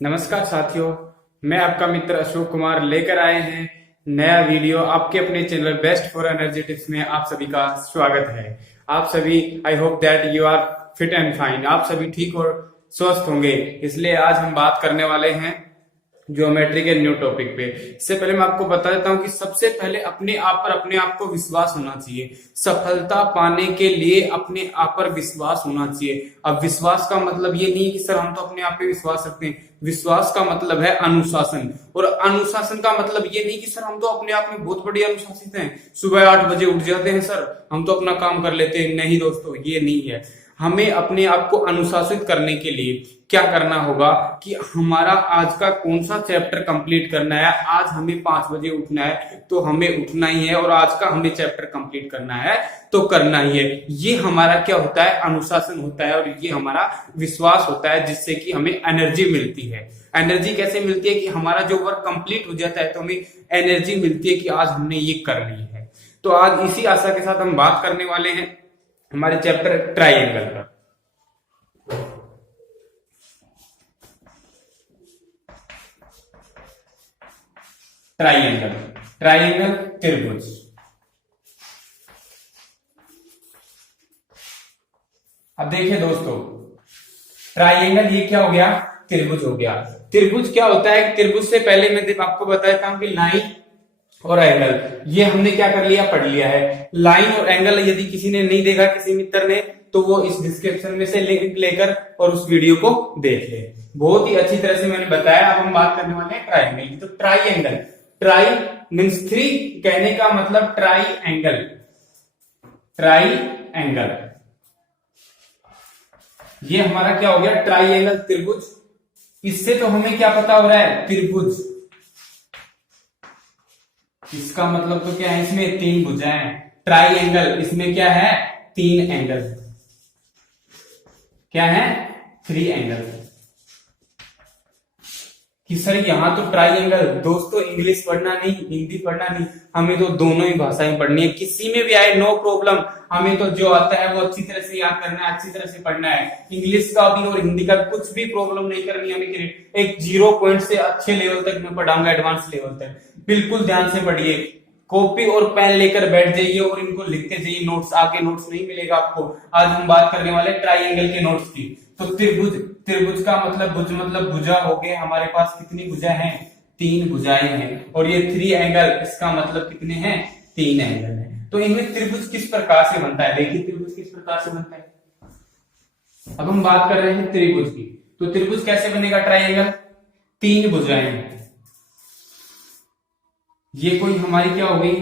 नमस्कार साथियों, मैं आपका मित्र अशोक कुमार लेकर आए हैं नया वीडियो आपके अपने channel best for energy tips में। आप सभी का स्वागत है। आप सभी, I hope that you are fit and fine. आप सभी ठीक और स्वस्थ होंगे। इसलिए आज हम बात करने वाले हैं ज्योमेट्री के न्यू टॉपिक पे। इससे पहले मैं आपको बता देता हूं कि सबसे पहले अपने आप को विश्वास होना चाहिए। सफलता पाने के लिए अपने आप पर विश्वास होना चाहिए। अब विश्वास का मतलब ये नहीं कि सर हम तो अपने आप पे विश्वास रखते हैं। विश्वास का मतलब है अनुशासन, और अनुशासन का मतलब ये नहीं कि सर हम तो अपने आप में बहुत बड़ी अनुशासित हैं, सुबह 8 बजे उठ जाते हैं, सर हम तो अपना काम कर लेते हैं। नहीं दोस्तों, ये नहीं है। हमें अपने आप को अनुशासित करने के लिए क्या करना होगा कि हमारा आज का कौन सा चैप्टर कंप्लीट करना है। आज हमें 5 बजे उठना है तो हमें उठना ही है, और आज का हमें चैप्टर कंप्लीट करना है तो करना ही है। ये हमारा क्या होता है? अनुशासन होता है, और ये हमारा विश्वास होता है, जिससे कि हमें एनर्जी मिलती है। एनर्जी कैसे मिलती है कि हमारा जो वर्क कंप्लीट हो जाता है तो हमें एनर्जी मिलती है कि आज हमने ये कर ली है। तो आज इसी आशा के साथ हम बात करने वाले हैं हमारे चैप्टर ट्राइंगल का। ट्राइंगल, ट्राइंगल त्रिभुज। अब देखिए दोस्तों, ट्राइंगल ये क्या हो गया? त्रिभुज हो गया। त्रिभुज क्या होता है? त्रिभुज से पहले मैं आपको बताता हूं कि लाइन और एंगल, ये हमने क्या कर लिया? पढ़ लिया है। लाइन और एंगल यदि किसी ने नहीं देखा, किसी मित्र ने, तो वो इस डिस्क्रिप्शन में से लिंक लेकर और उस वीडियो को देख ले। बहुत ही अच्छी तरह से मैंने बताया। अब हम बात करने वाले हैं ट्राइंगल की। तो ट्राइंगल, ट्राई मीन्स 3, कहने का मतलब ट्राई एंगल। ट्राई एंगल ये हमारा क्या हो गया? ट्राइंगल त्रिभुज। इससे तो हमें क्या पता हो रहा है? त्रिभुज, इसका मतलब तो क्या है? इसमें 3 भुजाएं। ट्राइंगल, इसमें क्या है? 3 एंगल। क्या है? 3 एंगल। कि सर यहां तो ट्राइंगल, दोस्तों इंग्लिश पढ़ना नहीं, हिंदी पढ़ना नहीं, हमें तो दोनों ही भाषाएं पढ़नी है। किसी में भी आए नो प्रॉब्लम, हमें तो जो आता है वो अच्छी तरह से याद करना है, अच्छी तरह से पढ़ना है। इंग्लिश का भी और हिंदी का कुछ भी प्रॉब्लम नहीं करनी है हमें। एक 0 पॉइंट से अच्छे लेवल तक मैं पढ़ाऊंगा, एडवांस लेवल तक। बिल्कुल ध्यान से पढ़िए, कॉपी और पेन लेकर बैठ जाइए और इनको लिखते जाइए। नोट्स, आके नोट्स नहीं मिलेगा आपको। आज हम बात करने वाले ट्राइंगल के नोट्स की। तो त्रिभुज, त्रिभुज का मतलब भुज मतलब भुजा हो गए। हमारे पास कितनी भुजा हैं? 3 भुजाएं हैं। और ये 3 एंगल, इसका मतलब कितने हैं? 3 एंगल हैं। तो इनमें त्रिभुज किस प्रकार से बनता है? देखिए त्रिभुज किस प्रकार से बनता है। अब हम बात कर रहे हैं त्रिभुज की। तो त्रिभुज कैसे बनेगा? ट्राइंगल, 3 भुजाएं हैं। ये कोई हमारी क्या होगी?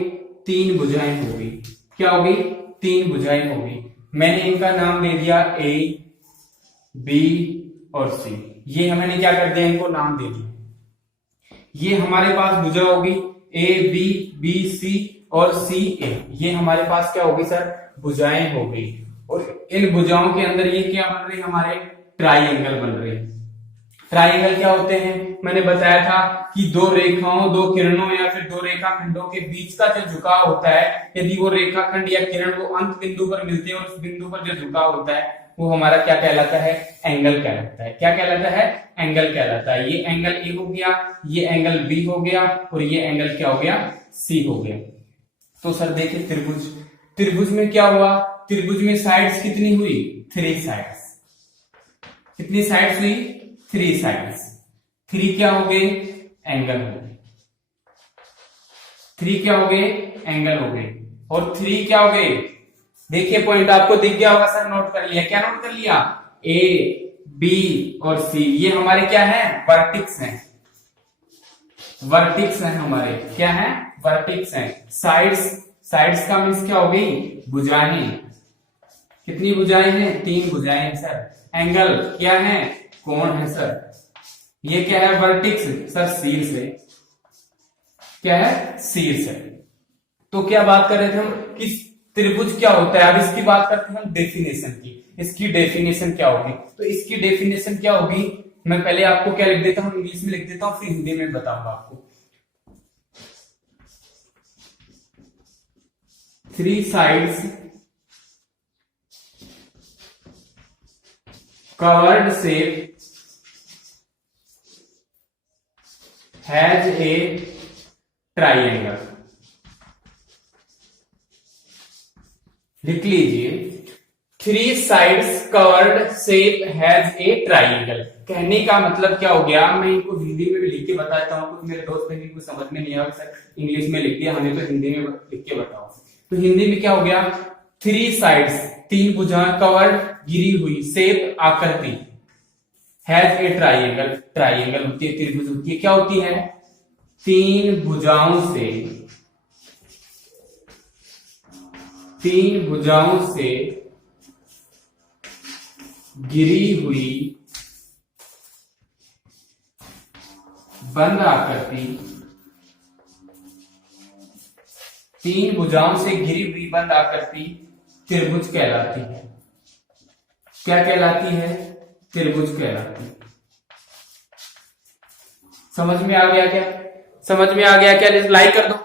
3 भुजाएं होगी। क्या होगी? 3 भुजाएं होगी। मैंने इनका नाम दे दिया ए, बी और सी। ये मैंने क्या कर दिया? इनको नाम दे दिया। ये हमारे पास भुजा होगी ए बी, बी सी और सी ए। ये हमारे पास क्या होगी सर? भुजाएं हो गई। और इन भुजाओं के अंदर ये क्या बन रही? हमारे ट्राइंगल बन रहे हैं। ट्राइंगल क्या होते हैं? मैंने बताया था कि 2 रेखाओं, 2 किरणों या फिर 2 रेखाखंडों के बीच का जो झुकाव होता है, यदि वो रेखाखंड या किरण वो अंत बिंदु पर मिलते हैं और उस बिंदु पर जो झुकाव होता है वो हमारा क्या कहलाता है? एंगल कहलाता है। क्या कहलाता है? एंगल कहलाता है। ये एंगल ए हो गया, ये एंगल बी हो गया, और ये एंगल क्या हो गया? सी हो गया। तो सर देखिए त्रिभुज, त्रिभुज में क्या हुआ? त्रिभुज में साइड्स कितनी हुई? 3 साइड्स। कितनी साइड्स हुई? 3 साइड्स। 3 क्या हो गए? एंगल हो गए। 3 क्या हो गए? एंगल हो गए। और 3 क्या हो गए? देखिए पॉइंट आपको दिख गया होगा सर, नोट कर लिया। क्या नोट कर लिया? ए, बी और सी, ये हमारे क्या है? वर्टिक्स हैं। वर्टिक्स हैं हमारे। क्या है? वर्टिक्स हैं। साइड्स, साइड्स का मीन्स क्या हो गई? भुजाएं। कितनी भुजाएं हैं? 3 भुजाएं हैं सर। एंगल क्या है? कोण है सर। ये क्या है? वर्टिक्स सर, शीर्ष है। क्या है? शीर्ष है। तो क्या बात कर रहे थे हम कि त्रिभुज क्या होता है? अब इसकी बात करते हैं हम डेफिनेशन की। इसकी डेफिनेशन क्या होगी? तो इसकी डेफिनेशन क्या होगी? मैं पहले आपको क्या लिख देता हूं? इंग्लिश में लिख देता हूं, फिर हिंदी में बताऊंगा आपको। 3 sides covered shape has a triangle. लिख लीजिए, three sides covered shape has a triangle. कहने का मतलब क्या हो गया, मैं इनको हिंदी में भी लिख के बताता हूँ, कुछ मेरे दोस्त ने इनको समझ में नहीं आया, सर इंग्लिश में लिख दिया, हमें तो हिंदी में लिख के बताओ। तो हिंदी में क्या हो गया, थ्री साइड्स तीन भुजाएं, कवर्ड गिरी हुई, शेप आकृति, हैज ए ट्राइंगल, ट्राइंगल होती है, त्रिभुज होती है, क्या होती है, तीन भुजाओं से गिरी हुई बंद आकृति, तीन भुजाओं से घिरी हुई बंद आकृति त्रिभुज कहलाती है। क्या कहलाती है, त्रिभुज कहलाती है। समझ में आ गया क्या, समझ में आ गया क्या, लाइक कर दो,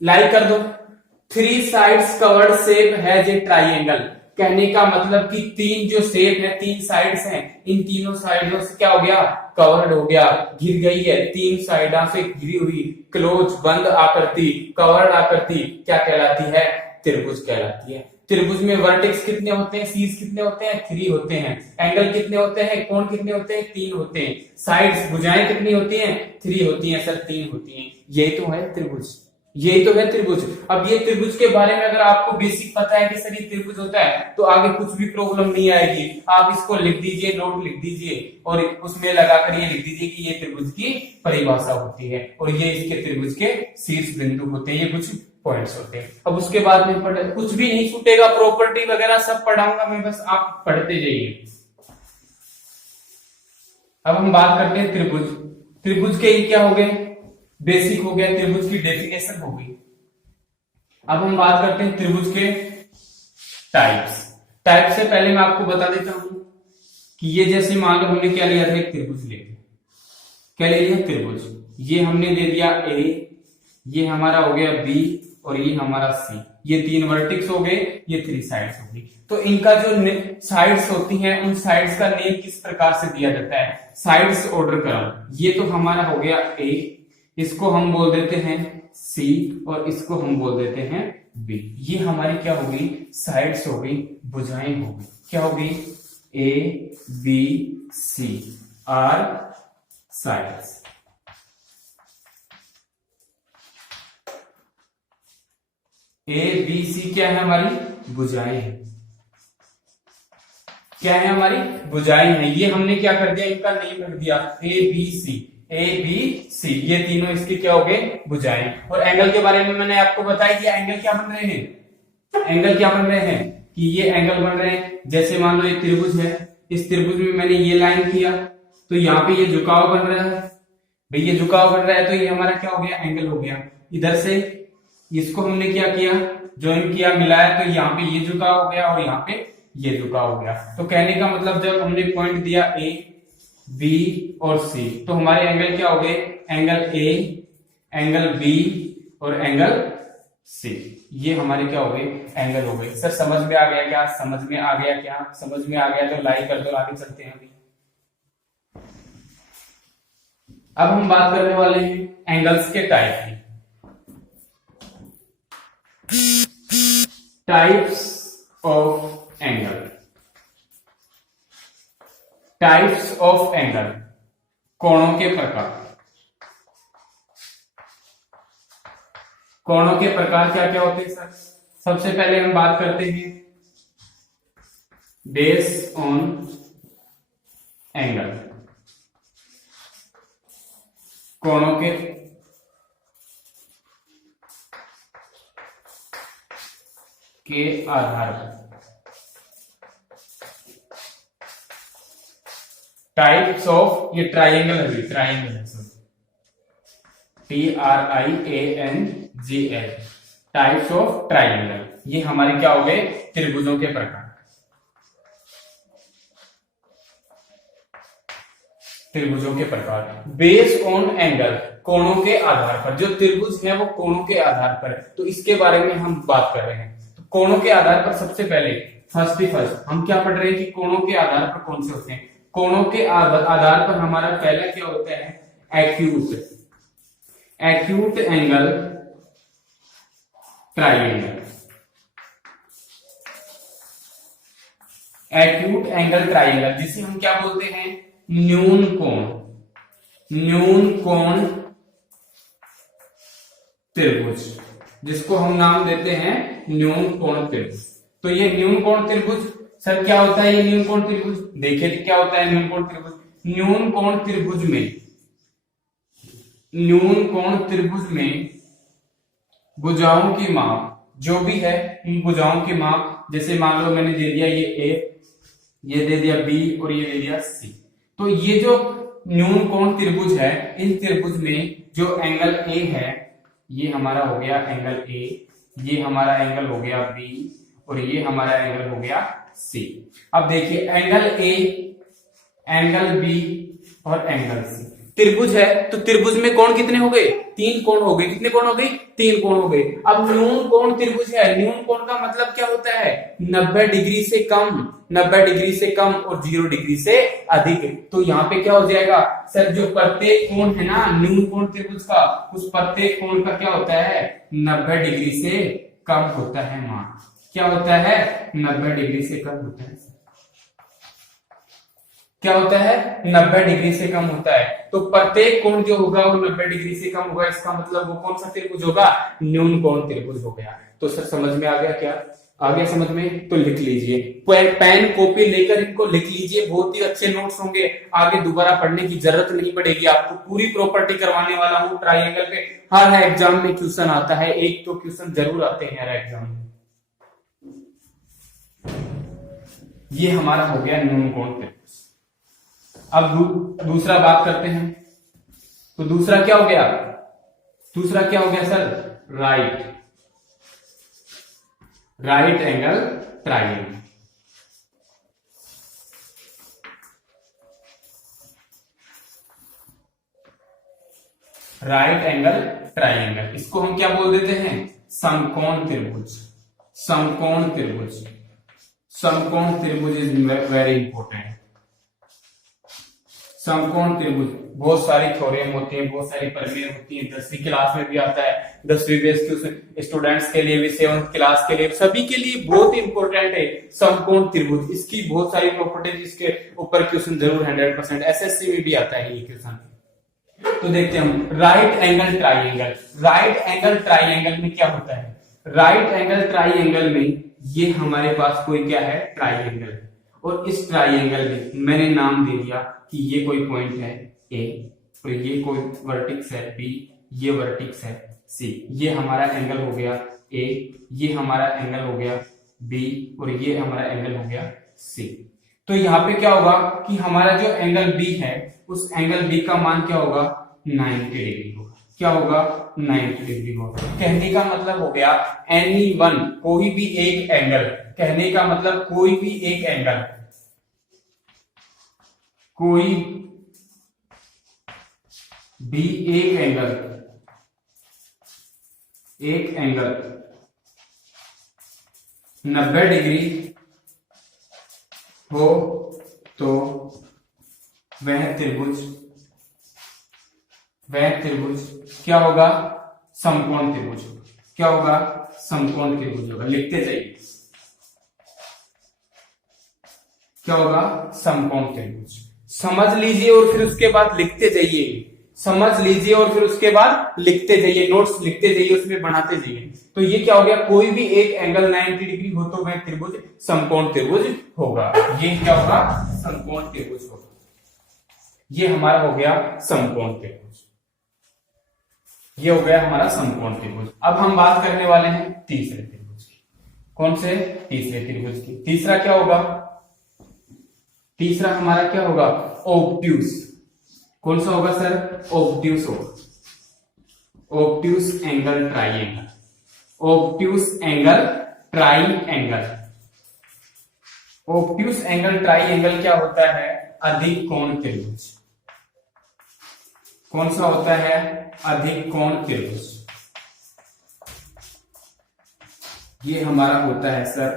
लाइक कर दो। Three sides covered shape has a triangle, कहने का मतलब कि तीन जो शेप है, तीन साइड्स हैं, इन तीनों साइडों से क्या हो गया, कवर्ड हो गया, घिर गई है, तीन साइडों से घिरी हुई क्लोज बंद आकृति, कवर्ड आकृति क्या कहलाती है, त्रिभुज कहलाती है। त्रिभुज में वर्टेक्स कितने होते हैं, सीज कितने होते हैं, थ्री होते हैं, एंगल कितने होते हैं, कोण कितने होते हैं, तीन होते हैं, साइड्स भुजाएं कितनी होती हैं, थ्री होती हैं, सर तीन होती हैं। ये तो है त्रिभुज, यही तो है त्रिभुज। अब ये त्रिभुज के बारे में अगर आपको बेसिक पता है कि सर ये त्रिभुज होता है, तो आगे कुछ भी प्रॉब्लम नहीं आएगी। आप इसको लिख दीजिए, नोट लिख दीजिए और उसमें लगाकर ये लिख दीजिए कि ये त्रिभुज की परिभाषा होती है और ये इसके त्रिभुज के शीर्ष बिंदु होते हैं, ये कुछ पॉइंट्स होते हैं। अब उसके बाद में कुछ भी नहीं छूटेगा, प्रॉपर्टी वगैरह सब पढ़ाऊंगा मैं, बस आप पढ़ते जाइए। अब हम बात करते हैं त्रिभुज। त्रिभुज के क्या हो गए, बेसिक हो गया, त्रिभुज की डेफिनेशन हो गई। अब हम बात करते हैं त्रिभुज के टाइप्स। टाइप से पहले मैं आपको बता देता हूं कि ये जैसे मान लो हमने क्या लिया था, एक त्रिभुज ले लिया, क्या ले लिया, त्रिभुज। ये हमने दे दिया ए, ये हमारा हो गया बी और ये हमारा सी, ये तीन वर्टिक्स हो गए, ये थ्री साइड्स हो गई। तो इनका जो साइड्स होती हैं, उन साइड्स का नेम किस प्रकार से दिया जाता है, साइड्स ऑर्डर क्रम। ये तो हमारा हो गया ए, इसको हम बोल देते हैं सी और इसको हम बोल देते हैं बी। ये हमारी क्या हो गई, साइड्स हो गई, भुजाएं हो गई, क्या हो गई, A B C are sides. A B C क्या है, हमारी भुजाएं हैं, क्या है, हमारी भुजाएं हैं। ये हमने क्या कर दिया, इनका नेम रख दिया ए बी सी, ए बी सी, ये तीनों इसके क्या हो गए, भुजाएं। और एंगल के बारे में मैंने आपको बताया कि एंगल क्या बन रहे हैं, एंगल क्या बन रहे हैं, कि ये एंगल बन रहे हैं। जैसे मान लो ये त्रिभुज है, इस त्रिभुज में मैंने ये लाइन किया तो यहाँ पे ये झुकाव बन रहा है, भाई ये झुकाव बन रहा है, तो ये हमारा क्या हो गया, एंगल हो गया। इधर से इसको हमने क्या किया, ज्वाइन किया, मिलाया, तो यहाँ पे ये झुकाव हो गया और यहाँ पे ये झुकाव हो गया। तो कहने का मतलब जब हमने पॉइंट दिया ए बी और सी, तो हमारे एंगल क्या हो गए, एंगल ए, एंगल बी और एंगल सी, ये हमारे क्या हो गए, एंगल हो गए। सर समझ में आ गया क्या, समझ में आ गया क्या, समझ में आ गया तो लाइक कर दो, आगे चलते हैं। अभी अब हम बात करने वाले हैं एंगल्स के टाइप की। Types of angle, types of angle, कोणों के प्रकार। कोणों के प्रकार क्या क्या होते हैं सर, सबसे पहले हम बात करते हैं बेस ऑन एंगल, कोणों के आधार पर। टाइप्स ऑफ, ये ट्राइंगल है, ट्राइंगल है sir, TRIANGL, types of triangle, ये हमारे क्या हो गए, त्रिभुजों के प्रकार। त्रिभुजों के प्रकार बेस ऑन एंगल, कोणों के आधार पर। जो त्रिभुज है वो कोणों के आधार पर है, तो इसके बारे में हम बात कर रहे हैं। तो कोणों के आधार पर सबसे पहले फर्स्ट हम क्या पढ़ रहे हैं कि कोणों के आधार पर कौन से होते हैं। कोणों के आधार पर हमारा पहला क्या होता है, acute. Acute angle triangle. Acute angle triangle जिसे हम क्या बोलते हैं, न्यून कोण, न्यून कोण त्रिभुज, जिसको हम नाम देते हैं न्यून कोण त्रिभुज। तो ये न्यून कोण त्रिभुज सर क्या होता है, ये न्यून कोण त्रिभुज देखिए क्या होता है न्यून कोण त्रिभुज। न्यून कोण त्रिभुज में, न्यून कोण त्रिभुज में भुजाओं की माप जो भी है, इन भुजाओं की माप, जैसे मान लो मैंने दे दिया ये ए, ये दे दिया बी और ये दे दिया सी। तो ये जो न्यून कोण त्रिभुज है, इन त्रिभुज में जो एंगल ए है, ये हमारा हो गया एंगल ए, ये हमारा एंगल हो गया बी और ये हमारा एंगल हो गया सी। अब देखिए एंगल ए, एंगल बी और एंगल सी त्रिभुज है, तो त्रिभुज में कोण कितने हो गए, 3 कोण हो गए। कितने कोण हो गए, 3 कोण हो गए। अब न्यून कोण त्रिभुज है, न्यून कोण का मतलब क्या होता है, 90 डिग्री से कम, 90 डिग्री से कम और 0 डिग्री से अधिक। तो यहाँ पे क्या हो जाएगा सर, जो प्रत्येक कोण है ना न्यून कोण त्रिभुज का, उस प्रत्येक कोण का क्या होता है, 90 डिग्री से कम होता है मान। क्या होता है, 90 डिग्री से कम होता है। क्या होता है, 90 डिग्री से कम होता है। तो प्रत्येक कोण जो होगा वो 90 डिग्री से कम होगा, इसका मतलब वो कौन सा त्रिभुज होगा, न्यून कोण त्रिभुज हो गया। तो सर समझ में आ गया, क्या आ गया समझ में, तो लिख लीजिए, पेन कॉपी लेकर इनको लिख लीजिए, बहुत ही अच्छे नोट्स होंगे, आगे दोबारा पढ़ने की जरूरत नहीं पड़ेगी आपको। पूरी प्रॉपर्टी करवाने वाला हूँ ट्राइंगल पे, हर एग्जाम में क्वेश्चन आता है, एक तो क्वेश्चन जरूर आते हैं हर एग्जाम में। ये हमारा हो गया न्यून कोण त्रिभुज। अब दूसरा बात करते हैं, तो दूसरा क्या हो गया, दूसरा क्या हो गया sir, right angle triangle. Right angle triangle, इसको हम क्या बोल देते हैं, समकोण त्रिभुज। समकोण त्रिभुज, समकोण त्रिभुज इज वेरी इंपॉर्टेंट। समकोण त्रिभुज बहुत सारी थ्योरम होती है, बहुत सारी प्रमेय होती है, 10वीं क्लास में भी आता है, 10वीं बेस के स्टूडेंट्स के लिए भी, 7th क्लास के लिए, सभी के लिए बहुत इंपॉर्टेंट है समकोण त्रिभुज। इसकी बहुत सारी प्रॉपर्टीज, इसके ऊपर क्वेश्चन जरूर 100% एसएससी में भी आता है ये क्वेश्चन। तो देखते हैं हम right angle triangle. Right angle triangle में क्या होता है, राइट एंगल ट्राइंगल में ये हमारे पास कोई क्या है, ट्राइंगल है, और इस ट्राइंगल में मैंने नाम दे दिया कि ये कोई पॉइंट है ए, और ये कोई वर्टिक्स है बी, ये वर्टिक्स है सी। ये हमारा एंगल हो गया ए, ये हमारा एंगल हो गया बी, और ये हमारा एंगल हो गया सी। तो यहाँ पे क्या होगा कि हमारा जो एंगल बी है, उस एंगल बी का मान क्या होगा, 90 डिग्री होगा। क्या होगा, 90 डिग्री होगा। कहने का मतलब हो गया एनी वन, कोई भी एक एंगल, कहने का मतलब कोई भी एक एंगल, कोई भी एक एंगल, एक एंगल 90 डिग्री हो तो वह त्रिभुज क्या होगा, समकोण त्रिभुज होगा। क्या होगा, समकोण त्रिभुज होगा। लिखते जाइए, क्या होगा, समकोण त्रिभुज। समझ लीजिए और फिर उसके बाद लिखते जाइए, समझ लीजिए और फिर उसके बाद लिखते जाइए, नोट्स लिखते जाइए, उसमें बनाते जाइए। तो ये क्या हो गया, कोई भी एक एंगल 90 डिग्री हो तो वह त्रिभुज समकोण त्रिभुज होगा। ये क्या होगा, समकोण त्रिभुज होगा। ये हमारा हो गया समकोण त्रिभुज, ये हो गया हमारा समकोण त्रिभुज। अब हम बात करने वाले हैं तीसरे त्रिभुज की। कौन से, तीसरे त्रिभुज की। तीसरा क्या होगा, तीसरा हमारा क्या होगा, ऑब्ट्यूस। कौन सा होगा सर, ऑब्ट्यूस होगा। Obtuse angle triangle, obtuse angle triangle. Obtuse angle triangle क्या होता है, अधिक कोण त्रिभुज। कौन सा होता है, अधिक कोण त्रिभुज। ये हमारा होता है सर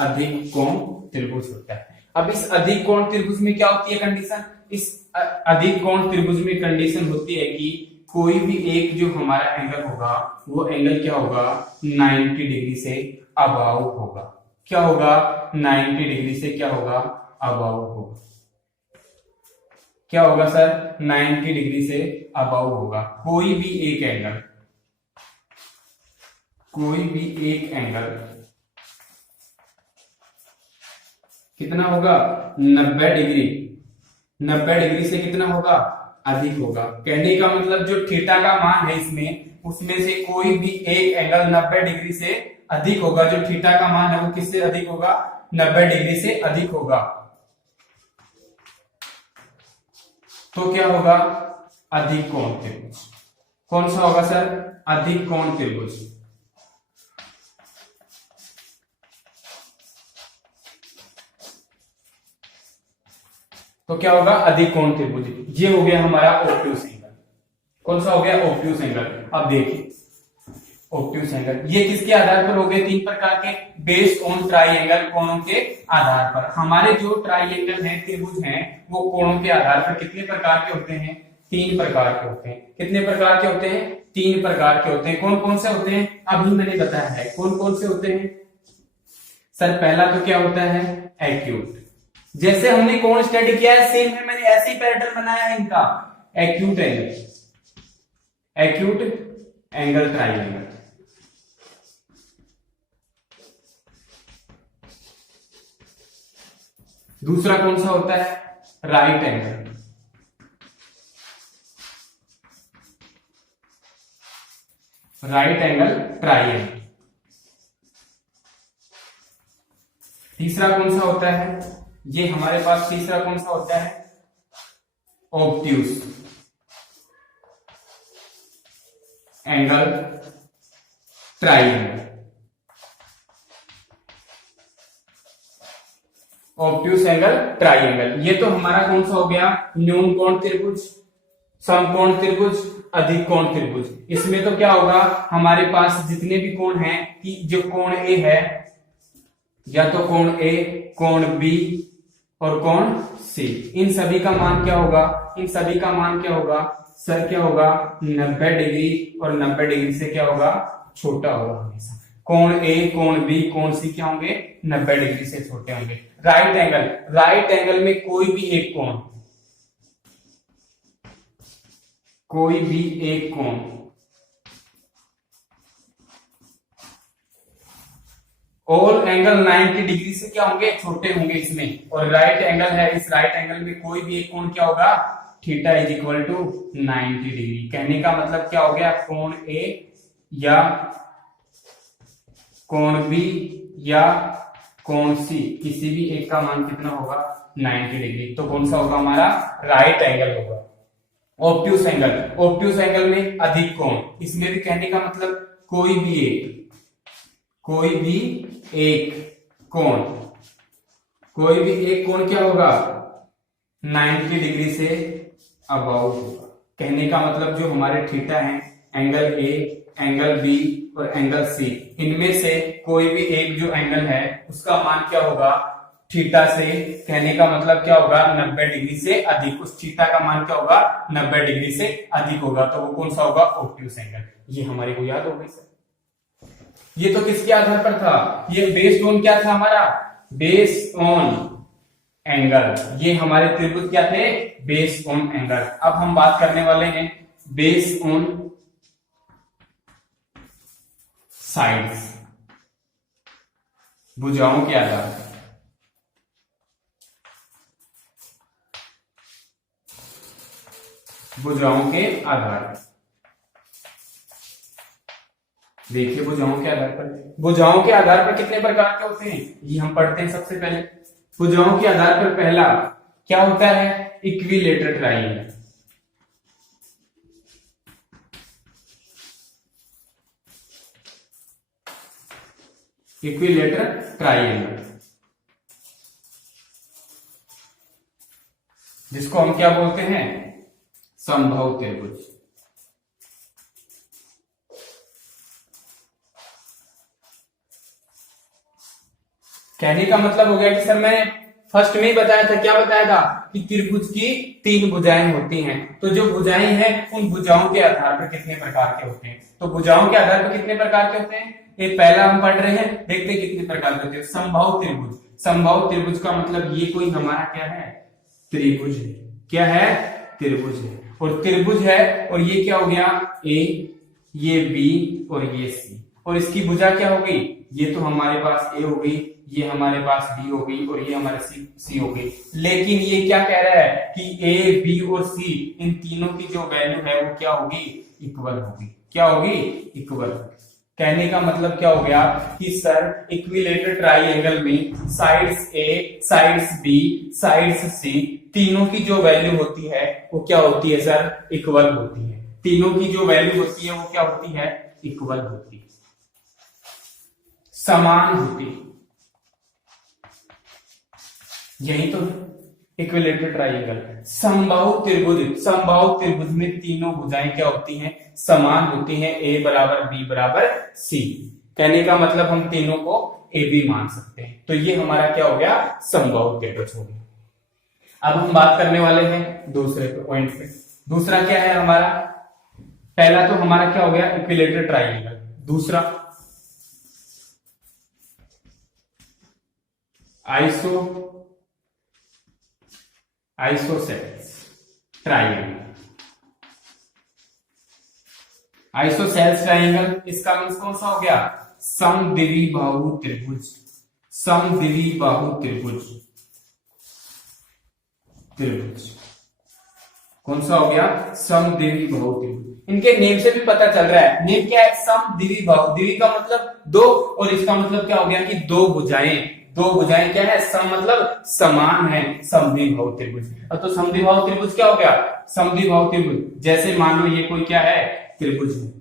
अधिक कोण त्रिभुज होता है। अब इस अधिक कोण त्रिभुज में क्या होती है कंडीशन, इस अधिक कोण त्रिभुज में कंडीशन होती है कि कोई भी एक जो हमारा एंगल होगा वो एंगल क्या होगा 90 डिग्री से अबाव होगा। क्या होगा 90 डिग्री से क्या होगा अबाव होगा। क्या होगा सर 90 डिग्री से अबाव होगा। कोई भी एक एंगल कितना होगा 90 डिग्री। 90 डिग्री से कितना होगा अधिक होगा। कहने का मतलब जो थीटा का मान है इसमें उसमें से कोई भी एक एंगल 90 डिग्री से अधिक होगा। जो थीटा का मान है वो किससे अधिक होगा 90 डिग्री से अधिक होगा। तो क्या होगा अधिक कोण त्रिभुज। कौन सा होगा सर अधिक कोण त्रिभुज। तो क्या होगा अधिक कोण त्रिभुज। ये हो गया हमारा ऑब्ट्यूस एंगल। कौन सा हो गया ऑब्ट्यूस एंगल। अब देखिए ऑब्ट्यूस एंगल ये किसके आधार पर हो गए 3 प्रकार के बेस्ड ऑन ट्राइएंगल कोणों के आधार पर। हमारे जो ट्राइएंगल हैं त्रिभुज हैं वो कोणों के आधार पर कितने प्रकार के होते हैं 3 प्रकार के होते हैं। कितने प्रकार के होते हैं 3 प्रकार के होते हैं। कौन कौन से होते हैं अभी मैंने बताया है। कौन कौन से होते हैं सर। पहला तो क्या होता है एक्यूट। जैसे हमने कोण स्टडी किया है सेम है मैंने ऐसे ही पैटर्न बनाया है इनका। Acute angle triangle. दूसरा कौन सा होता है राइट एंगल। ट्राइएंगल। तीसरा कौन सा होता है ये हमारे पास तीसरा कौन सा होता है obtuse angle triangle. Obtuse angle triangle ये तो हमारा कौन सा हो गया न्यून कोण त्रिभुज समकोण त्रिभुज अधिक कोण त्रिभुज। इसमें तो क्या होगा हमारे पास जितने भी कोण हैं कि जो कोण ए है या तो कोण ए कोण बी और कोण सी इन सभी का मान क्या होगा सर क्या होगा 90 डिग्री और 90 डिग्री से क्या होगा छोटा होगा हमेशा। कोण ए कोण बी कोण सी क्या होंगे 90 डिग्री से छोटे होंगे। राइट एंगल में कोई भी एक कोण ऑल एंगल 90 डिग्री से क्या होंगे छोटे होंगे इसमें। और राइट एंगल है इस राइट एंगल में कोई भी एक कोण क्या होगा theta is equal to 90 degree. कहने का मतलब क्या हो गया कोण ए या कोण बी या कोण सी किसी भी एक का मान कितना होगा 90 डिग्री। तो कौन सा होगा हमारा राइट एंगल होगा। ऑब्ट्यूस एंगल में अधिक कोण। इसमें भी कहने का मतलब कोई भी एक कोण क्या होगा 90 डिग्री से अबाउ होगा। कहने का मतलब जो हमारे थीटा है एंगल ए एंगल बी और एंगल सी इनमें से कोई भी एक जो एंगल है उसका मान क्या होगा थीटा से। कहने का मतलब क्या होगा 90 डिग्री से अधिक। उस थीटा का मान क्या होगा 90 डिग्री से अधिक होगा। तो वो कौन सा होगा ऑब्ट्यूस एंगल। ये हमारे को याद हो गई सर। ये तो किसके आधार पर था ये बेस्ड ऑन क्या था हमारा बेस्ड ऑन एंगल। ये हमारे त्रिभुज क्या थे बेस्ड ऑन एंगल। अब हम बात करने वाले हैं बेस्ड ऑन साइड्स भुजाओं के आधार पर। भुजाओं के आधार पर देखिए भुजाओं के आधार पर कितने प्रकार के होते हैं ये हम पढ़ते हैं। सबसे पहले भुजाओं के आधार पर पहला क्या होता है इक्विलेटरल ट्राइएंगल। जिसको हम क्या बोलते हैं समबाहु त्रिभुज। कहने का मतलब हो गया कि सर मैं फर्स्ट में ही बताया था, क्या बताया था कि त्रिभुज की 3 भुजाएं होती हैं। तो जो भुजाएं हैं उन भुजाओं के आधार पर कितने प्रकार के होते हैं, तो भुजाओं के आधार पर कितने प्रकार के होते हैं, ये पहला हम पढ़ रहे हैं, देखते हैं कितने प्रकार के होते हैं। समबाहु त्रिभुज, समबाहु त्रिभुज का मतलब ये कोई हमारा क्या है, त्रिभुज है। क्या है, त्रिभुज है। और त्रिभुज है और ये क्या हो गया, ए, ये बी और ये सी, और इसकी भुजा क्या हो गई, ये तो हमारे पास ए हो गई, ये हमारे पास बी हो गई और ये हमारे सी हो गई। लेकिन ये क्या कह रहा है कि ए, बी और सी इन तीनों की जो वैल्यू है वो क्या होगी, इक्वल होगी। क्या होगी, इक्वल। कहने का मतलब क्या हो गया कि सर इक्विलेटरल ट्राइंगल में sides A, sides B, sides C, तीनों की जो वैल्यू होती है वो क्या होती है सर, इक्वल होती है। तीनों की जो वैल्यू होती है वो क्या होती है, इक्वल होती है, समान होती है। यही तो इक्विलेटरल ट्राइंगल। समबाहु त्रिभुज, समबाहु त्रिभुज में तीनों भुजाएं क्या होती हैं, समान होती हैं, ए बराबर बी बराबर सी। कहने का मतलब हम तीनों को ए बी मान सकते हैं। तो ये हमारा क्या हो गया, समबाहु त्रिभुज हो गया। अब हम बात करने वाले हैं दूसरे पॉइंट पे। दूसरा क्या है हमारा, पहला तो हमारा क्या हो गया, इक्विलेटरल ट्राइंगल। दूसरा आइसोसेल्स ट्राइंगल। आइसोसेल्स ट्राइंगल, इसका मीन्स कौन सा हो गया, समद्विबाहु त्रिभुज। समद्विबाहु त्रिभुज, त्रिभुज कौन सा हो गया, समद्विबाहु त्रिभुज। इनके नेम से भी पता चल रहा है, नेम क्या है, समद्विबाहु। द्वि का मतलब दो और इसका मतलब क्या हो गया कि दो भुजाएं। दो भुजाएं क्या है, सम मतलब समान है, समद्विबाहु त्रिभुज। अब तो समद्विबाहु त्रिभुज क्या हो गया, समद्विबाहु त्रिभुज। जैसे मान लो ये कोई क्या है, त्रिभुज है,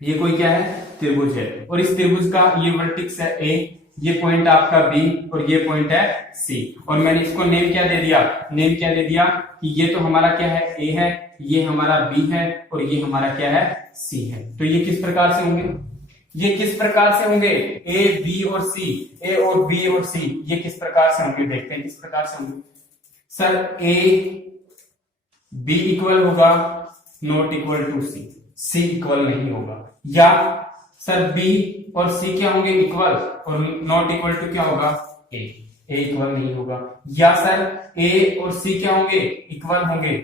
ये कोई क्या है, त्रिभुज है, और इस त्रिभुज का ये वर्टेक्स है ए, ये पॉइंट आपका बी और ये पॉइंट है सी, और मैंने इसको नेम क्या दे दिया, नेम क्या दे दिया कि ये तो हमारा क्या है, ए है, ये हमारा बी है और ये हमारा क्या है, सी है। तो ये किस प्रकार से होंगे, ये किस प्रकार से होंगे, ए बी और सी, ए और बी और सी, ये किस प्रकार से होंगे, देखते हैं किस प्रकार से होंगे। सर ए बी इक्वल होगा, not equal to C, C equal नहीं होगा। या सर बी और सी क्या होंगे, इक्वल, और नॉट इक्वल टू क्या होगा, ए इक्वल नहीं होगा। या सर ए और सी क्या होंगे, इक्वल होंगे,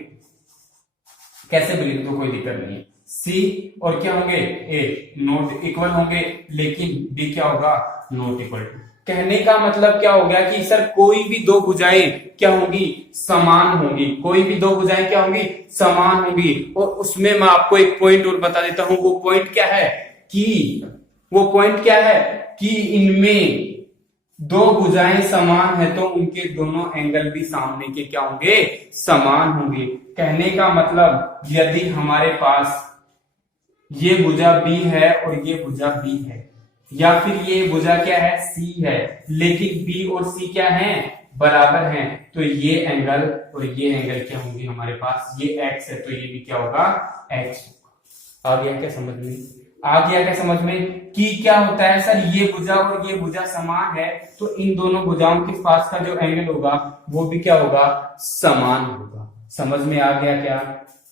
कैसे भी लिख दो कोई दिक्कत नहीं है। सी और क्या होंगे, ए नॉट इक्वल होंगे, लेकिन बी क्या होगा, नॉट इक्वल टू। कहने का मतलब क्या हो गया कि सर कोई भी दो भुजाएं क्या होंगी, समान होंगी। कोई भी दो भुजाएं क्या होंगी, समान होंगी। और उसमें मैं आपको एक पॉइंट और बता देता हूं, वो पॉइंट क्या है कि, वो पॉइंट क्या है कि इनमें दो भुजाएं समान है तो उनके दोनों एंगल भी सामने के क्या होंगे, समान होंगे। कहने का मतलब यदि हमारे पास ये भुजा बी है और ये भुजा बी है, या फिर ये भुजा क्या है, सी है, लेकिन बी और सी क्या है, बराबर हैं, तो ये एंगल और ये एंगल क्या होंगे हमारे पास, ये एक्स है तो ये भी क्या होगा, एक्स होगा। आ गया क्या समझ में, आ गया क्या समझ में कि क्या होता है सर, ये भुजा और ये भुजा समान है तो इन दोनों भुजाओं के पास का जो एंगल होगा वो भी क्या होगा, समान होगा। समझ में आ गया क्या,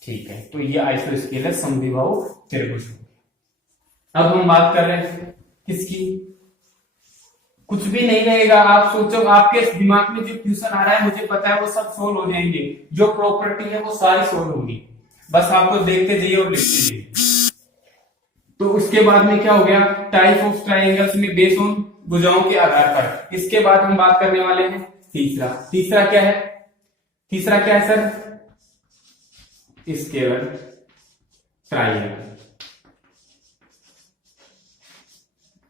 ठीक है। तो ये आइसोस्केलर समद्विबाहु त्रिभुज हो गया। अब हम बात कर रहे हैं किसकी, कुछ भी नहीं रहेगा। आप सोचो, आपके दिमाग में जो क्वेश्चन आ रहा है मुझे पता है वो सब सोल्व हो जाएंगे, जो प्रॉपर्टी है वो सारी सोल्व होंगी, बस आपको देखते जाइए और लिखते जाइए। तो उसके बाद में क्या हो गया, टाइप ऑफ ट्राइंगल्स में बेस ऑन भुजाओं के आधार पर। इसके बाद हम बात करने वाले हैं तीसरा। तीसरा क्या है, तीसरा क्या है सर, स्केलर ट्राइंगल।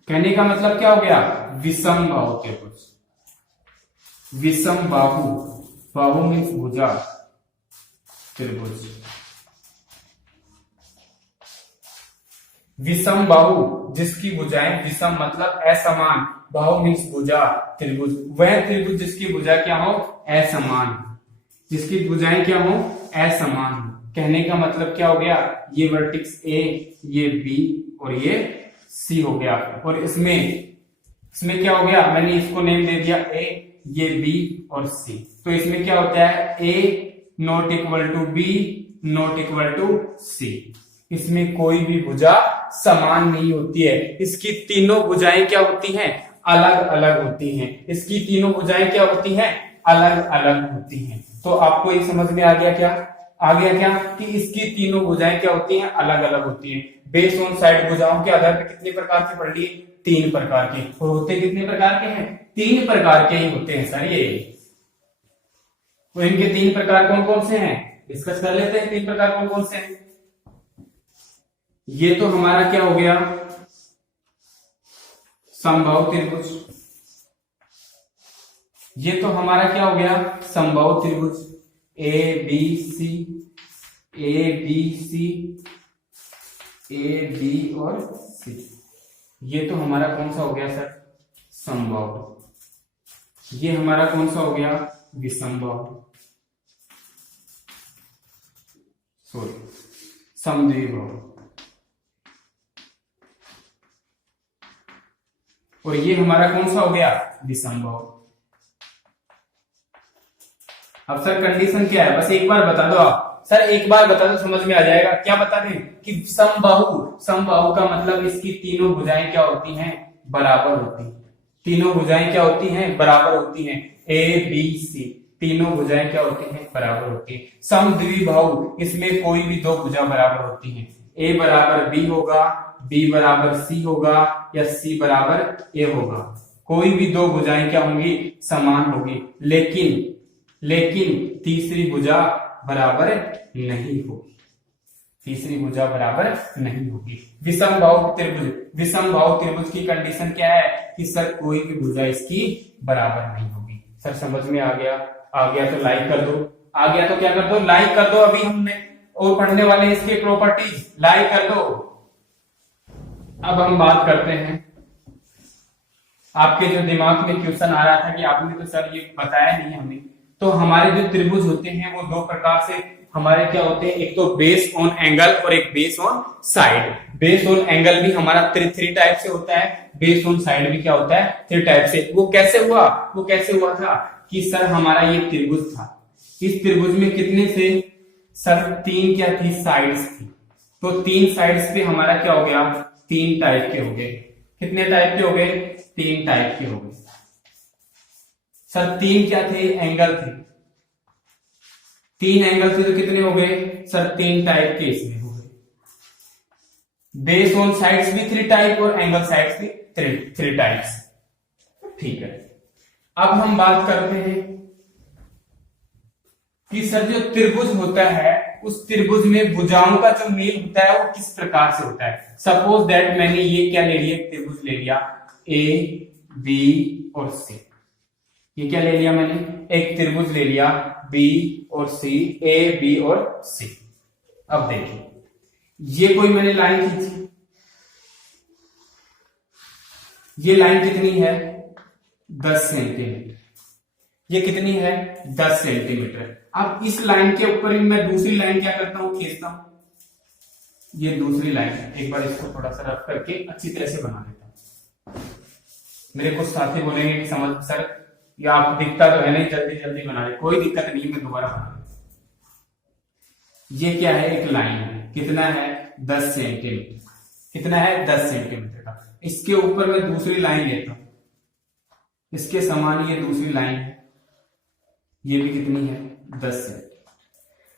कहने का मतलब क्या हो गया, विषम बाहु त्रिभुज। विषम बाहु, बाहु मीन्स भुजा, त्रिभुज। विषम बाहु जिसकी भुजाएं विषम मतलब असमान, बाहु मीन्स भुजा, त्रिभुज वह त्रिभुज जिसकी भुजा क्या हो, असमान, जिसकी भुजाएं क्या हो, असमान हो। कहने का मतलब क्या हो गया, ये वर्टेक्स ए, ये बी और ये सी हो गया, और इसमें क्या हो गया, मैंने इसको नेम दे दिया ए, ये बी और सी। तो इसमें क्या होता है, A not equal to B not equal to C. इसमें कोई भी भुजा समान नहीं होती है, इसकी तीनों भुजाएं क्या होती हैं, अलग अलग होती हैं। इसकी तीनों भुजाएं क्या होती हैं, अलग अलग होती हैं। तो आपको ये समझ में आ गया क्या, आ गया क्या कि इसकी तीनों भुजाएं क्या होती हैं, अलग अलग होती हैं। बेस ऑन साइड भुजाओं के आधार पर कितने प्रकार की पढ़ लिए, 3 प्रकार के। और होते कितने प्रकार के हैं, 3 प्रकार के ही होते हैं सर ये। तो इनके 3 प्रकार कौन कौन से हैं, डिस्कस कर लेते हैं। 3 प्रकार कौन कौन से हैं। ये तो हमारा क्या हो गया, समबाहु त्रिभुज। ये तो हमारा क्या हो गया, समबाहु त्रिभुज A B C, A B C, A B और सी। ये तो हमारा कौन सा हो गया सर, समबाहु। ये हमारा कौन सा हो गया, विषमबाहु, सॉरी समद्विबाहु। और ये हमारा कौन सा हो गया, विषमबाहु। अब सर कंडीशन क्या है, बस एक बार बता दो आप, सर एक बार बता दो समझ में आ जाएगा। क्या बता दें कि समबाहु, समबाहु का मतलब इसकी तीनों भुजाएं क्या होती हैं, बराबर होती हैं। तीनों भुजाएं क्या होती हैं, बराबर होती हैं। ए बी सी तीनों भुजाएं क्या होती हैं, बराबर होती हैं। समद्विबाहु, इसमें कोई भी 2 भुजा बराबर होती हैं। ए बराबर बी होगा, बी बराबर सी होगा, या सी बराबर ए होगा। कोई भी 2 भुजाएं क्या होंगी, समान होगी। लेकिन तीसरी भुजा बराबर नहीं होगी, तीसरी भुजा बराबर नहीं होगी। विषमबाहु त्रिभुज, विषमबाहु त्रिभुज की कंडीशन क्या है कि सर कोई भी भुजा इसकी बराबर नहीं होगी। सर समझ में आ गया, आ गया तो लाइक कर दो, आ गया तो क्या कर दो, लाइक कर दो। अभी हमने और पढ़ने वाले इसके प्रॉपर्टीज, लाइक कर दो। अब हम बात करते हैं, आपके जो दिमाग में क्वेश्चन आ रहा था कि आपने तो सर ये बताया नहीं हमें। तो हमारे जो त्रिभुज होते हैं वो 2 प्रकार से हमारे क्या होते हैं, एक तो बेस ऑन एंगल और एक base on side. Base on angle भी हमारा 3 टाइप से होता है, बेस ऑन साइड भी क्या होता है, 3 टाइप से। वो कैसे हुआ, वो कैसे हुआ था कि सर हमारा ये त्रिभुज था, इस त्रिभुज में कितने से सर 3 क्या थी, साइड्स थी। तो 3 साइड्स पे हमारा क्या हो गया, 3 टाइप के हो गए। कितने टाइप के हो गए, 3 टाइप के हो गए। सर 3 क्या थे, एंगल थे। 3 एंगल थे तो कितने हो गए सर, 3 टाइप के इसमें हो गए। बेस ऑन साइड्स भी 3 टाइप और एंगल साइड्स भी 3 टाइप्स। ठीक है, अब हम बात करते हैं कि सर जो त्रिभुज होता है उस त्रिभुज में भुजाओं का जो मेल होता है वो किस प्रकार से होता है। सपोज दैट मैंने ये क्या ले लिया, त्रिभुज ले लिया ए बी और सी। ये क्या ले लिया मैंने, एक त्रिभुज ले लिया बी और सी, ए बी और सी। अब देखिए ये कोई मैंने लाइन खींची, ये लाइन कितनी है 10 सेंटीमीटर, ये कितनी है 10 सेंटीमीटर। अब इस लाइन के ऊपर मैं दूसरी लाइन क्या करता हूं, खींचता हूं। ये दूसरी लाइन है, एक बार इसको थोड़ा सा रफ करके अच्छी तरह से बना देता हूं। मेरे कुछ साथी बोलेंगे कि समझ सर या आप दिखता तो है नहीं, जल्दी जल्दी बना ले, कोई दिक्कत नहीं, मैं दोबारा बना लेता। ये क्या है, एक लाइन है, कितना है 10 सेंटीमीटर, कितना है 10 सेंटीमीटर का। इसके ऊपर मैं दूसरी लाइन लेता हूं, इसके समान ये दूसरी लाइन है, ये भी कितनी है 10 सेंटीमीटर।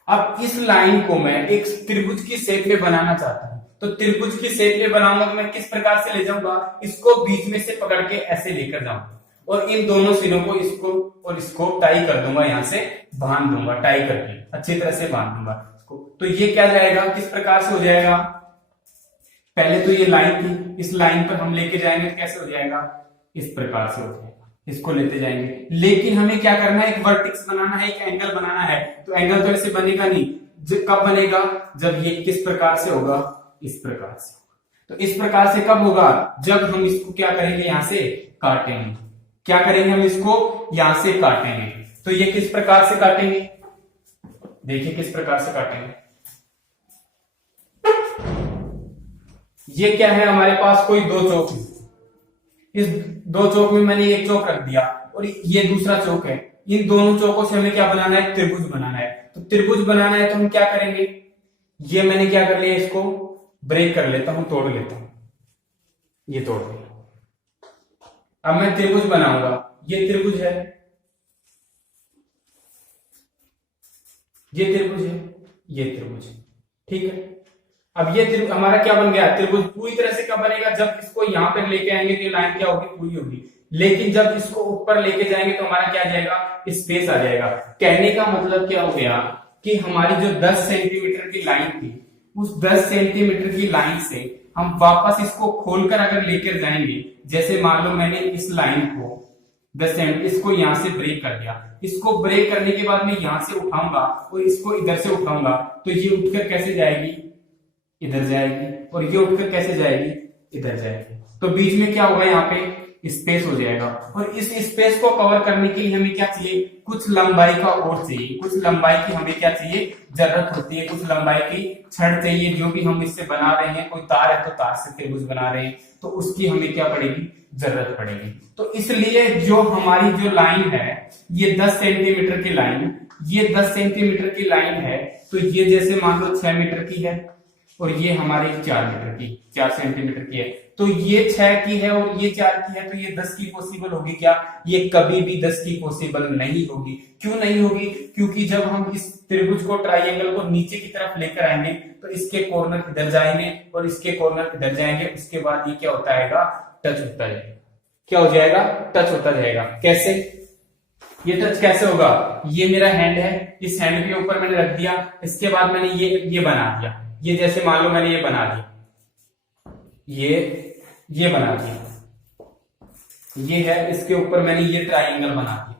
अब इस लाइन को मैं एक त्रिभुज की शेप में बनाना चाहता हूं, तो त्रिभुज की शेप में बनाऊंगा तो मैं किस प्रकार से ले जाऊंगा, इसको बीच में से पकड़ के ऐसे लेकर जाऊंगा और इन दोनों सिरों को इसको और इसको टाई कर दूंगा, यहां से बांध दूंगा, टाई करके अच्छी तरह से बांध दूंगा इसको। तो ये क्या जाएगा, किस प्रकार से हो जाएगा, पहले तो ये लाइन थी, इस लाइन पर हम लेके जाएंगे तो कैसे हो जाएगा, इस प्रकार से हो जाएगा, इसको लेते जाएंगे। लेकिन हमें क्या करना है, एक वर्टेक्स बनाना है, एक एंगल बनाना है। तो एंगल तो ऐसे बनेगा नहीं, कब बनेगा, जब ये किस प्रकार से होगा, इस प्रकार से। तो इस प्रकार से कब होगा, जब हम इसको क्या करेंगे, यहां से काटेंगे। क्या करेंगे, हम इसको यहां से काटेंगे। तो ये किस प्रकार से काटेंगे, देखिए किस प्रकार से काटेंगे। ये क्या है, हमारे पास कोई 2 चौक है, इस 2 चौक में मैंने एक चौक रख दिया, और ये दूसरा चौक है। इन दोनों चौकों से हमें क्या बनाना है, त्रिभुज बनाना है। तो त्रिभुज बनाना है तो हम क्या करेंगे, ये मैंने क्या कर लिया, इसको ब्रेक कर लेता हूं, तोड़ लेता हूं, ये तोड़ दिया। अब मैं त्रिभुज बनाऊंगा, ये त्रिभुज है, ये त्रिभुज है, ये त्रिभुज है, ठीक है। अब ये त्रिभुज हमारा क्या बन गया, त्रिभुज। पूरी तरह से कब बनेगा, जब इसको यहां पर लेके आएंगे तो ये लाइन क्या होगी, पूरी होगी। लेकिन जब इसको ऊपर लेके जाएंगे तो हमारा क्या आ जाएगा, स्पेस आ जाएगा। कहने का मतलब क्या हो गया कि हमारी जो 10 सेंटीमीटर की लाइन थी, उस 10 सेंटीमीटर की लाइन से हम वापस इसको खोलकर अगर लेकर जाएंगे, जैसे मान लो मैंने इस लाइन को 10 सेंटीमीटर, इसको यहां से ब्रेक कर दिया, इसको ब्रेक करने के बाद मैं यहां से उठाऊंगा और इसको इधर से उठाऊंगा, तो ये उठकर कैसे जाएगी, इधर जाएगी, और ये उठकर कैसे जाएगी, इधर जाएगी। तो बीच में क्या होगा, यहाँ पे स्पेस हो जाएगा। और इस स्पेस को कवर करने के लिए हमें क्या चाहिए, कुछ लंबाई का और चाहिए, कुछ लंबाई की हमें क्या चाहिए, जरूरत होती है, कुछ लंबाई की छड़ चाहिए। जो भी हम इससे बना रहे हैं, कोई तार है तो तार से त्रिभुज बना रहे हैं, तो उसकी हमें क्या पड़ेगी, जरूरत पड़ेगी। तो इसलिए जो हमारी जो लाइन है, ये 10 सेंटीमीटर की लाइन, ये 10 सेंटीमीटर की लाइन है, तो ये जैसे मान लो 6 मीटर की है और ये हमारी 4 मीटर की, 4 सेंटीमीटर की है, तो ये 6 की है और ये 4 की है, तो ये 10 की पॉसिबल होगी क्या, ये कभी भी 10 की पॉसिबल नहीं होगी। क्यों नहीं होगी, क्योंकि जब हम इस त्रिभुज को, ट्राइंगल को नीचे की तरफ लेकर आएंगे तो इसके कॉर्नर इधर जाएंगे और इसके कॉर्नर इधर जाएंगे, उसके बाद ये क्या होता है, टच होता जाएगा। क्या हो जाएगा, टच होता जाएगा। कैसे, ये टच कैसे होगा, ये मेरा हैंड है, इस हैंड के ऊपर मैंने रख दिया, इसके बाद मैंने ये बना दिया, ये जैसे मान लो मैंने ये बना दिया, ये बना दिया, ये है, इसके ऊपर मैंने ये ट्राइंगल बना दिया,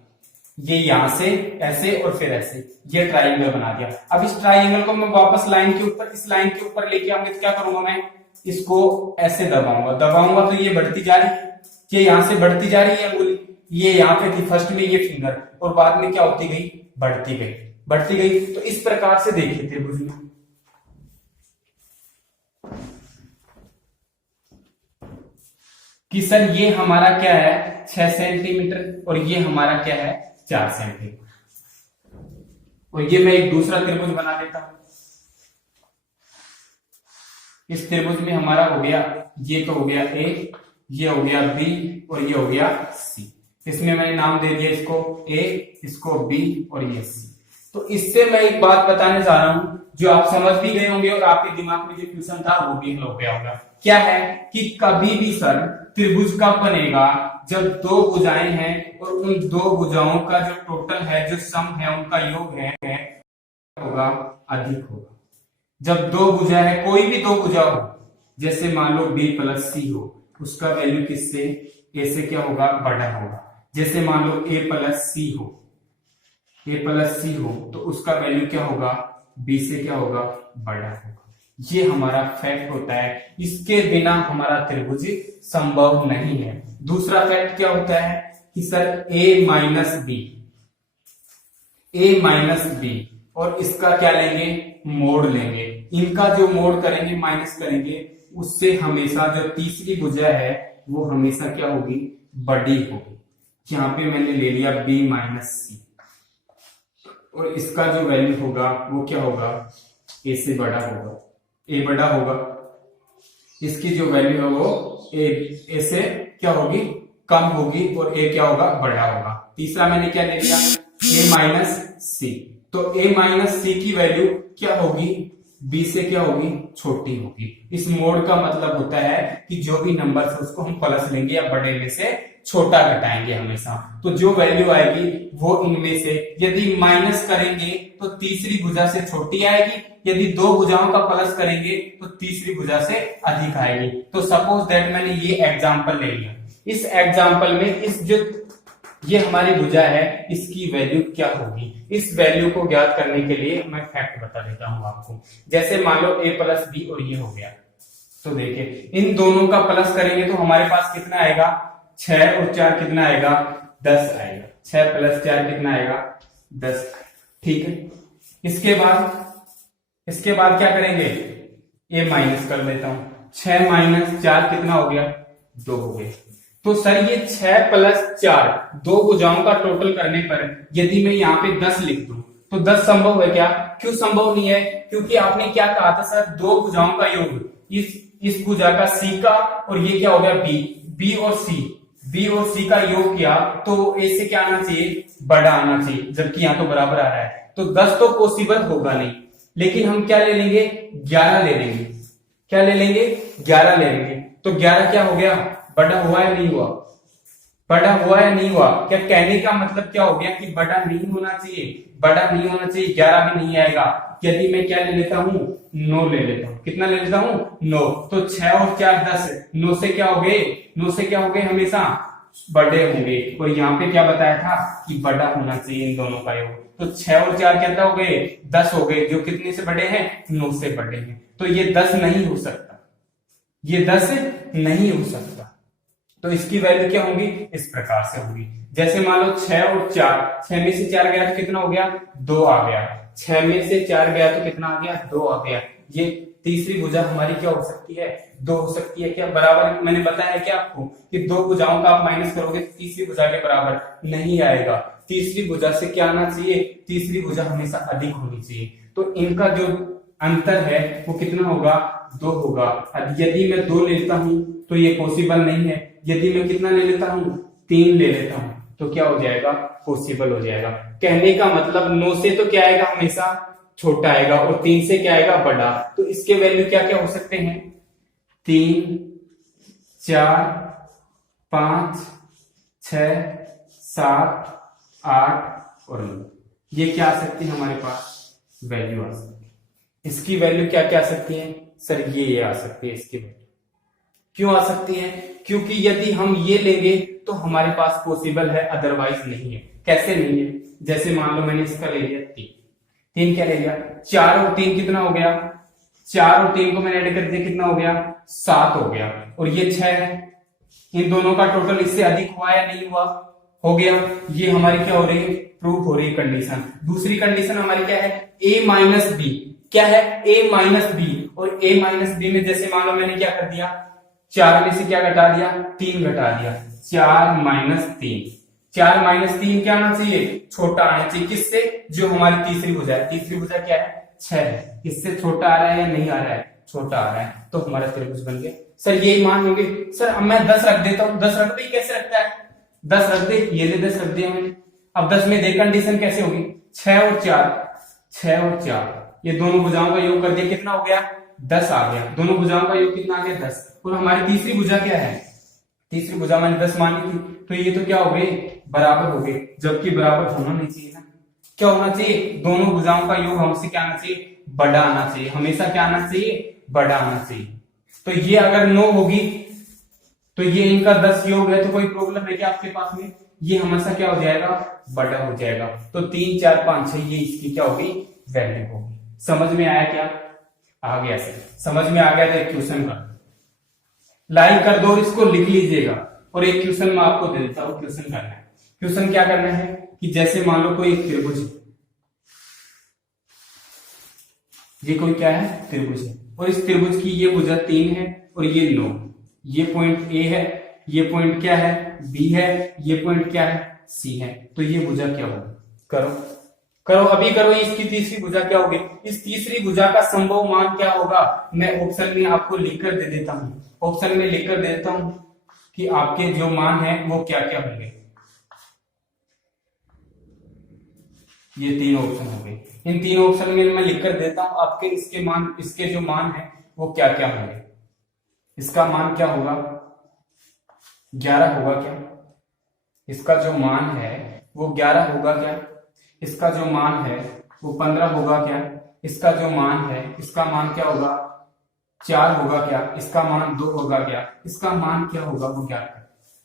ये यहां से ऐसे और फिर ऐसे, ये ट्राइंगल बना दिया। अब इस ट्राइंगल को मैं वापस लाइन के ऊपर, इस लाइन के ऊपर लेके आऊंगा, तो क्या करूंगा मैं, इसको ऐसे दबाऊंगा तो ये बढ़ती जा रही है, ये यहां से बढ़ती जा रही है अंगुली, ये यहां पे थी फर्स्ट में ये फिंगर, और बाद में क्या होती गई, बढ़ती गई। तो इस प्रकार से देखिए त्रिभुज में, कि सर ये हमारा क्या है 6 सेंटीमीटर और ये हमारा क्या है 4 सेंटीमीटर, और ये मैं एक दूसरा त्रिभुज बना देता हूं। इस त्रिभुज में हमारा हो गया, ये तो हो गया ए, ये हो गया बी और ये हो गया सी। इसमें मैंने नाम दे दिया इसको ए, इसको बी और ये सी। तो इससे मैं एक बात बताने जा रहा हूं जो आप समझ भी गए होंगे और आपके दिमाग में जो क्वेश्चन था वो भी हल हो गया होगा। क्या है कि कभी भी सर त्रिभुज कब बनेगा, जब दो भुजाएं हैं और उन दो भुजाओं का जो टोटल है, जो सम है, उनका योग है होगा, अधिक होगा। जब दो भुजा है, कोई भी दो भुजा हो, जैसे मान लो बी प्लस सी हो, उसका वैल्यू किससे, ए से क्या होगा, बड़ा होगा। जैसे मान लो ए प्लस सी हो, तो उसका वैल्यू क्या होगा, बी से क्या होगा, बड़ा होगा। ये हमारा फैक्ट होता है, इसके बिना हमारा त्रिभुज संभव नहीं है। दूसरा फैक्ट क्या होता है कि सर ए माइनस बी और इसका क्या लेंगे, मोड़ लेंगे। इनका जो मोड़ करेंगे, माइनस करेंगे, उससे हमेशा जो तीसरी भुजा है वो हमेशा क्या होगी, बड़ी होगी। यहां पे मैंने ले लिया b माइनस सी, और इसका जो वैल्यू होगा वो क्या होगा, a से बड़ा होगा, a बड़ा होगा। इसकी जो वैल्यू है वो a से क्या होगी, कम होगी, और a क्या होगा, बड़ा होगा। तीसरा मैंने क्या ले लिया, a माइनस सी, तो a माइनस सी की वैल्यू क्या होगी, b से क्या होगी, छोटी होगी। इस मोड का मतलब होता है कि जो भी नंबर है उसको हम प्लस लेंगे या बड़े में से छोटा घटाएंगे हमेशा। तो जो वैल्यू आएगी वो इनमें से, यदि माइनस करेंगे तो तीसरी भुजा से छोटी आएगी, यदि दो भुजाओं का प्लस करेंगे तो तीसरी भुजा से अधिक आएगी। तो सपोज दैट मैंने ये एग्जांपल ले लिया। इस एग्जांपल में इस जो ये हमारी भुजा है, इसकी वैल्यू क्या होगी, इस वैल्यू को ज्ञात करने के लिए मैं फैक्ट बता देता हूं आपको। जैसे मान लो a प्लस बी और ये हो गया, तो देखिए इन दोनों का प्लस करेंगे तो हमारे पास कितना आएगा, 6 और 4 कितना आएगा, 10 आएगा। 6 प्लस 4 कितना आएगा, 10। ठीक है, इसके बाद क्या करेंगे, a माइनस कर देता हूं। 6 माइनस 4 कितना हो गया, 2 हो गया। तो सर ये 6 प्लस 4 दो भुजाओं का टोटल करने पर यदि मैं यहाँ पे 10 लिख दूं तो 10 संभव है क्या? क्यों संभव नहीं है? क्योंकि आपने क्या कहा था सर, दो भुजाओं का योग, इस भुजा का सी का और ये क्या हो गया बी और सी का योग किया तो ए से क्या आना चाहिए? बड़ा आना चाहिए, जबकि यहाँ तो बराबर आ रहा है। तो 10 तो पॉसिबल होगा नहीं, लेकिन हम क्या ले लेंगे? 11 ले लेंगे। क्या ले लेंगे? 11 ले लेंगे। तो 11 क्या हो गया? बड़ा हुआ या नहीं हुआ? बड़ा हुआ या नहीं हुआ? क्या कहने का मतलब क्या हो गया कि बड़ा नहीं होना चाहिए? बड़ा नहीं होना चाहिए, 11 भी नहीं आएगा। यदि मैं क्या ले लेता हूं? 9 ले लेता हूं। कितना ले लेता हूं? 9। तो 6 और 4 10, 9 से क्या हो गए? 9 से क्या हो गए? हमेशा बड़े होंगे। और यहाँ पे क्या बताया था कि बड़ा होना चाहिए इन दोनों का योग। तो 6 और 4 क्या हो गए? 10 हो गए, जो कितने से बड़े हैं? 9 से बड़े हैं। तो ये 10 नहीं हो सकता, ये 10 नहीं हो सकता। तो इसकी वैल्यू क्या होगी? इस प्रकार से होगी। जैसे मान लो 6 और 4, 6 में से 4 गया तो कितना हो गया? 2 आ गया। 6 में से 4 गया तो कितना आ गया? 2 आ गया। ये तीसरी भुजा हमारी क्या हो सकती है? 2 हो सकती है। क्या बराबर? मैंने बताया क्या आपको कि दो भुजाओं का आप माइनस करोगे तो तीसरी भुजा के बराबर नहीं आएगा। तीसरी भुजा से क्या आना चाहिए? तीसरी भुजा हमेशा अधिक होनी चाहिए। तो इनका जो अंतर है वो कितना होगा? 2 होगा। यदि मैं 2 लेता हूं तो ये पॉसिबल नहीं है। यदि मैं कितना ले लेता हूं? 3 ले लेता हूं तो क्या हो जाएगा? पॉसिबल हो जाएगा। कहने का मतलब 9 से तो क्या आएगा? हमेशा छोटा आएगा, और 3 से क्या आएगा? बड़ा। तो इसके वैल्यू क्या क्या हो सकते हैं? 3, 4, 5, 6, 7, 8 और 9। ये क्या आ सकती है हमारे पास? वैल्यू आ सकती है। इसकी वैल्यू क्या क्या आ सकती है सर? ये आ सकती है इसकी वैल्यू। क्यों आ सकती है? क्योंकि यदि हम ये लेंगे तो हमारे पास पॉसिबल है, अदरवाइज नहीं है। कैसे नहीं है? जैसे मान लो मैंने इसका ले लिया 3 क्या ले लिया? 4 और 3 कितना हो गया? 4 और 3 को मैंने ऐड कर दिया, कितना हो गया? 7 हो गया। और ये 6 है, इन दोनों का टोटल इससे अधिक हुआ या नहीं हुआ? हो गया। ये हमारी क्या हो रही है? प्रूफ हो रही है कंडीशन। दूसरी कंडीशन हमारी क्या है? a minus B. क्या है? a minus B. और a माइनस बी में जैसे मान लो मैंने क्या कर दिया? 4 में से क्या घटा दिया? 3 घटा दिया। 4 माइनस 3। 4 माइनस 3 क्या आना चाहिए? छोटा आना चाहिए। किससे? जो हमारी तीसरी भुजा है। तीसरी भुजा क्या है? 6 है। इससे छोटा आ रहा है या नहीं आ रहा है? छोटा आ रहा है। तो हमारा त्रिभुज बन गया। सर यही मान लोगे? सर अब मैं 10 रख देता हूं। 10 रख दे, कैसे रखता है? 10 रख दे, ये ले 10 रख दिया मैंने। अब 10 में देख कंडीशन कैसे होगी? 6 और 4, 6 और 4, ये दोनों भुजाओं का योग कर दिया, कितना हो गया? 10 आ गया। दोनों भुजाओं का योग कितना आ गया? 10। और हमारी तीसरी भुजा क्या है? तीसरी भुजा मैंने 10 मानी थी, तो ये तो क्या हो गई? बराबर हो गई। जबकि बराबर होना नहीं चाहिए ना। क्या होना चाहिए? दोनों भुजाओं का योग हमसे क्या आना चाहिए? बड़ा आना चाहिए। हमेशा क्या आना चाहिए? बड़ा आना चाहिए। तो ये अगर 9 होगी तो ये इनका 10 योग है, तो कोई प्रॉब्लम है क्या आपके पास में? ये हमेशा क्या हो जाएगा? बड़ा हो जाएगा। तो 3, 4, 5, 6 ये इसकी क्या होगी? वैल्यू होगी। समझ में आया क्या? आ गया सर। समझ में आ गया तो एक क्वेश्चन का लाइक कर दो, इसको लिख लीजिएगा। और एक क्वेश्चन मैं आपको दे देता हूं, क्वेश्चन करना है। क्वेश्चन क्या करना है कि जैसे मान लो कोई त्रिभुज, ये कोई क्या है? त्रिभुज है। और इस त्रिभुज की ये भुजा 3 है और ये 9। ये पॉइंट ए है, ये पॉइंट क्या है? बी है, ये पॉइंट क्या है? सी है। तो ये भुजा क्या होगी? करो करो, अभी करो। इसकी तीसरी भुजा क्या होगी? इस तीसरी भुजा का संभव मान क्या होगा? मैं ऑप्शन में आपको लिखकर दे देता हूं। ऑप्शन में लिखकर दे देता हूं कि आपके जो मान है वो क्या क्या होंगे। ये 3 ऑप्शन हो गए। इन 3 ऑप्शन में मैं लिखकर देता हूं आपके इसके मान, इसके जो मान है वो क्या क्या होंगे। इसका मान क्या होगा? 11 होगा क्या? इसका जो मान है वो 11 होगा क्या? इसका जो मान है वो 15 होगा क्या? इसका जो मान है, इसका मान क्या होगा? 4 होगा क्या? इसका मान 2 होगा क्या? इसका मान क्या होगा? वो क्या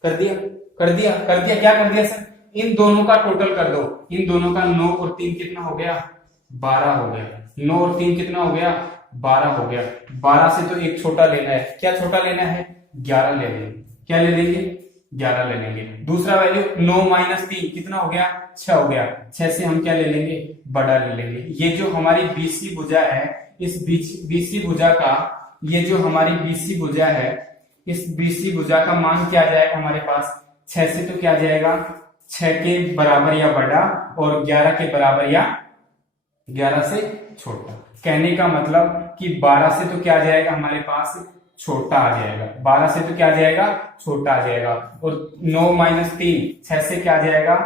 कर दिया? कर दिया? कर दिया? क्या कर दिया सर? इन दोनों का टोटल कर दो। इन दोनों का 9 और 3 कितना हो गया? 12 हो गया। 9 और 3 कितना हो गया? 12 हो गया। 12 से तो एक छोटा लेना है। क्या छोटा लेना है? 11 ले लेंगे। क्या ले लेंगे? 11 ले लेंगे। दूसरा वैल्यू 9 माइनस 3 कितना हो गया? 6 हो गया। 6 से हम क्या ले लेंगे? बड़ा ले लेंगे। ये जो हमारी बीसी भुजा है, इस बीसी भुजा का, ये जो हमारी बीसी भुजा है, इस बीसी भुजा का मान क्या आ जाएगा हमारे पास, 6 से तो क्या आ जाएगा, 6 के बराबर या बड़ा, और 11 के बराबर या 11 से छोटा। कहने का मतलब कि 12 से तो क्या आ जाएगा हमारे पास, छोटा आ जाएगा। 12 से तो क्या आ जाएगा, छोटा आ जाएगा। और 9 माइनस 3, 6 से क्या आ जाएगा,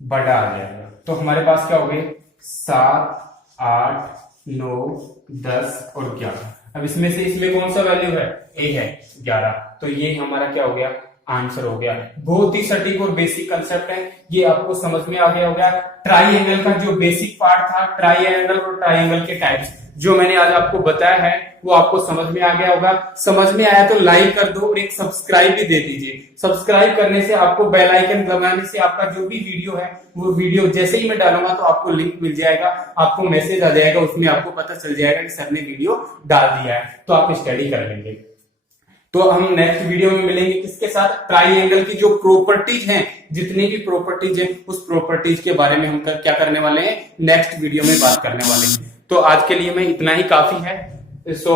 बड़ा आ जाएगा। तो हमारे पास क्या हो गए, 7, 8, 9, 10 और 11। अब इसमें से इसमें कौन सा वैल्यू है, ए है 11। तो ये हमारा क्या हो गया, आंसर हो गया। बहुत ही सटीक और बेसिक कंसेप्ट है, ये आपको समझ में आ गया होगा। ट्राइंगल का जो बेसिक पार्ट था, ट्राइंगल और ट्राइंगल के टाइप्स, जो मैंने आज आपको बताया है वो आपको समझ में आ गया होगा। समझ में आया तो लाइक कर दो और एक सब्सक्राइब भी दे दीजिए। सब्सक्राइब करने से, आपको बेल आइकन दबाने से आपका जो भी वीडियो है वो वीडियो जैसे ही मैं डालूंगा तो आपको लिंक मिल जाएगा, आपको मैसेज आ जाएगा, उसमें आपको पता चल जाएगा कि सर ने वीडियो डाल दिया है, तो आप स्टडी कर लेंगे। तो हम नेक्स्ट वीडियो में मिलेंगे किसके साथ, ट्राइंगल की जो प्रॉपर्टीज हैं, जितनी भी प्रॉपर्टीज हैं उस प्रॉपर्टीज के बारे में हम क्या करने वाले हैं, नेक्स्ट वीडियो में बात करने वाले हैं। तो आज के लिए मैं इतना ही काफी है। सो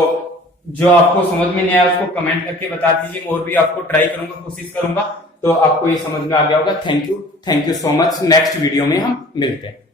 जो आपको समझ में नहीं आया उसको कमेंट करके बता दीजिए, और भी आपको ट्राई करूंगा, कोशिश करूंगा, तो आपको ये समझ में आ गया होगा। Thank you so much. Next video में हम मिलते हैं।